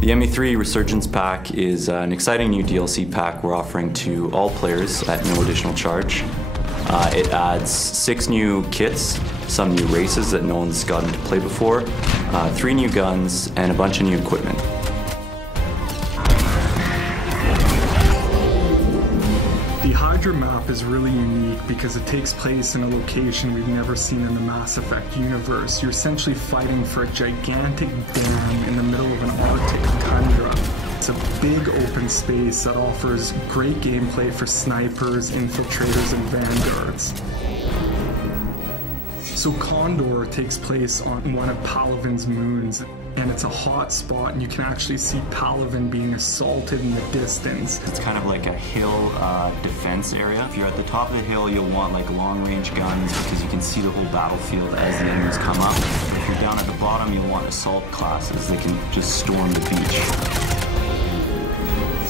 The ME3 Resurgence pack is an exciting new DLC pack we're offering to all players at no additional charge. It adds 6 new kits, some new races that no one's gotten to play before, 3 new guns, and a bunch of new equipment. The Hydra map is really unique because it takes place in a location we've never seen in the Mass Effect universe. You're essentially fighting for a gigantic dam in the middle of an Arctic tundra. It's a big open space that offers great gameplay for snipers, infiltrators, and vanguards. So Condor takes place on one of Palaven's moons, and it's a hot spot, and you can actually see Palaven being assaulted in the distance. It's kind of like a hill defense area. If you're at the top of the hill, you'll want like long-range guns because you can see the whole battlefield as the enemies come up. If you're down at the bottom, you'll want assault classes that can just storm the beach.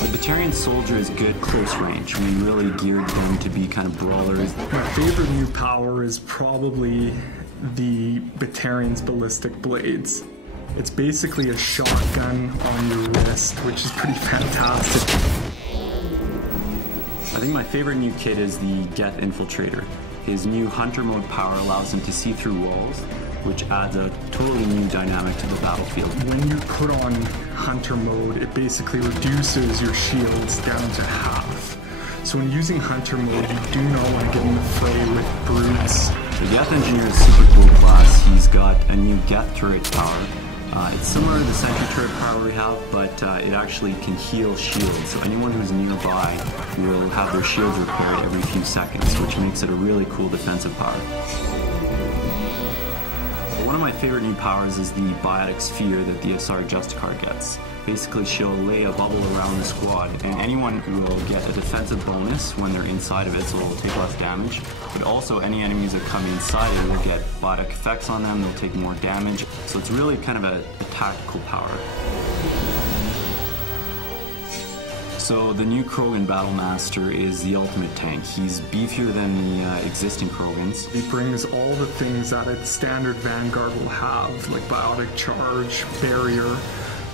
The Batarian soldier is good close range. We really geared them to be kind of brawlers. My favorite new power is probably the Batarian's ballistic blades. It's basically a shotgun on your wrist, which is pretty fantastic. I think my favorite new kit is the Geth Infiltrator. His new hunter mode power allows him to see through walls, which adds a totally new dynamic to the battlefield. When you put on hunter mode, it basically reduces your shields down to half. So when using hunter mode, you do not want to get in the fray with brutes. The Geth Engineer is super cool class. He's got a new Geth turret power. It's similar to the sentry turret power we have, but it actually can heal shields. So anyone who's nearby will have their shields repaired every few seconds, which makes it a really cool defensive power. One of my favorite new powers is the Biotic Sphere that the SR Justicar gets. Basically, she'll lay a bubble around the squad, and anyone will get a defensive bonus when they're inside of it, so they'll take less damage. But also, any enemies that come inside it will get biotic effects on them, they'll take more damage. So it's really kind of a tactical power. So the new Krogan Battlemaster is the ultimate tank. He's beefier than the existing Krogans. He brings all the things that a standard Vanguard will have, like biotic charge, barrier,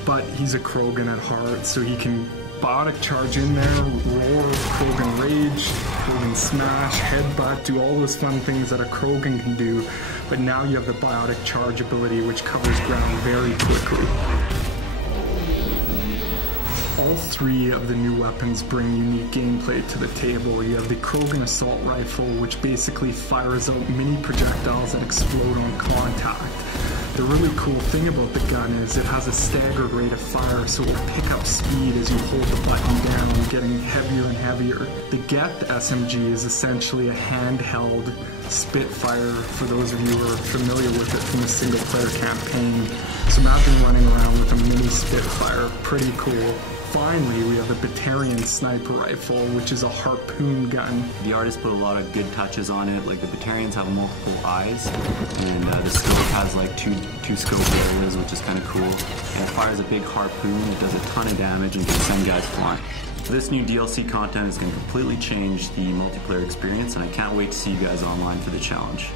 but he's a Krogan at heart, so he can biotic charge in there, roar, Krogan rage, Krogan smash, headbutt, do all those fun things that a Krogan can do, but now you have the biotic charge ability, which covers ground very quickly. All 3 of the new weapons bring unique gameplay to the table. You have the Krogan Assault Rifle, which basically fires out mini projectiles that explode on contact. The really cool thing about the gun is it has a staggered rate of fire, so it will pick up speed as you hold the button down, getting heavier and heavier. The Geth SMG is essentially a handheld Spitfire, for those of you who are familiar with it from the single-player campaign. So imagine running around with a mini Spitfire, pretty cool. Finally, we have the Batarian Sniper Rifle, which is a harpoon gun. The artist put a lot of good touches on it. Like the Batarians have multiple eyes, and the scope has like two scope areas, which is kind of cool. And it fires a big harpoon. It does a ton of damage and can send guys flying. This new DLC content is going to completely change the multiplayer experience, and I can't wait to see you guys online for the challenge.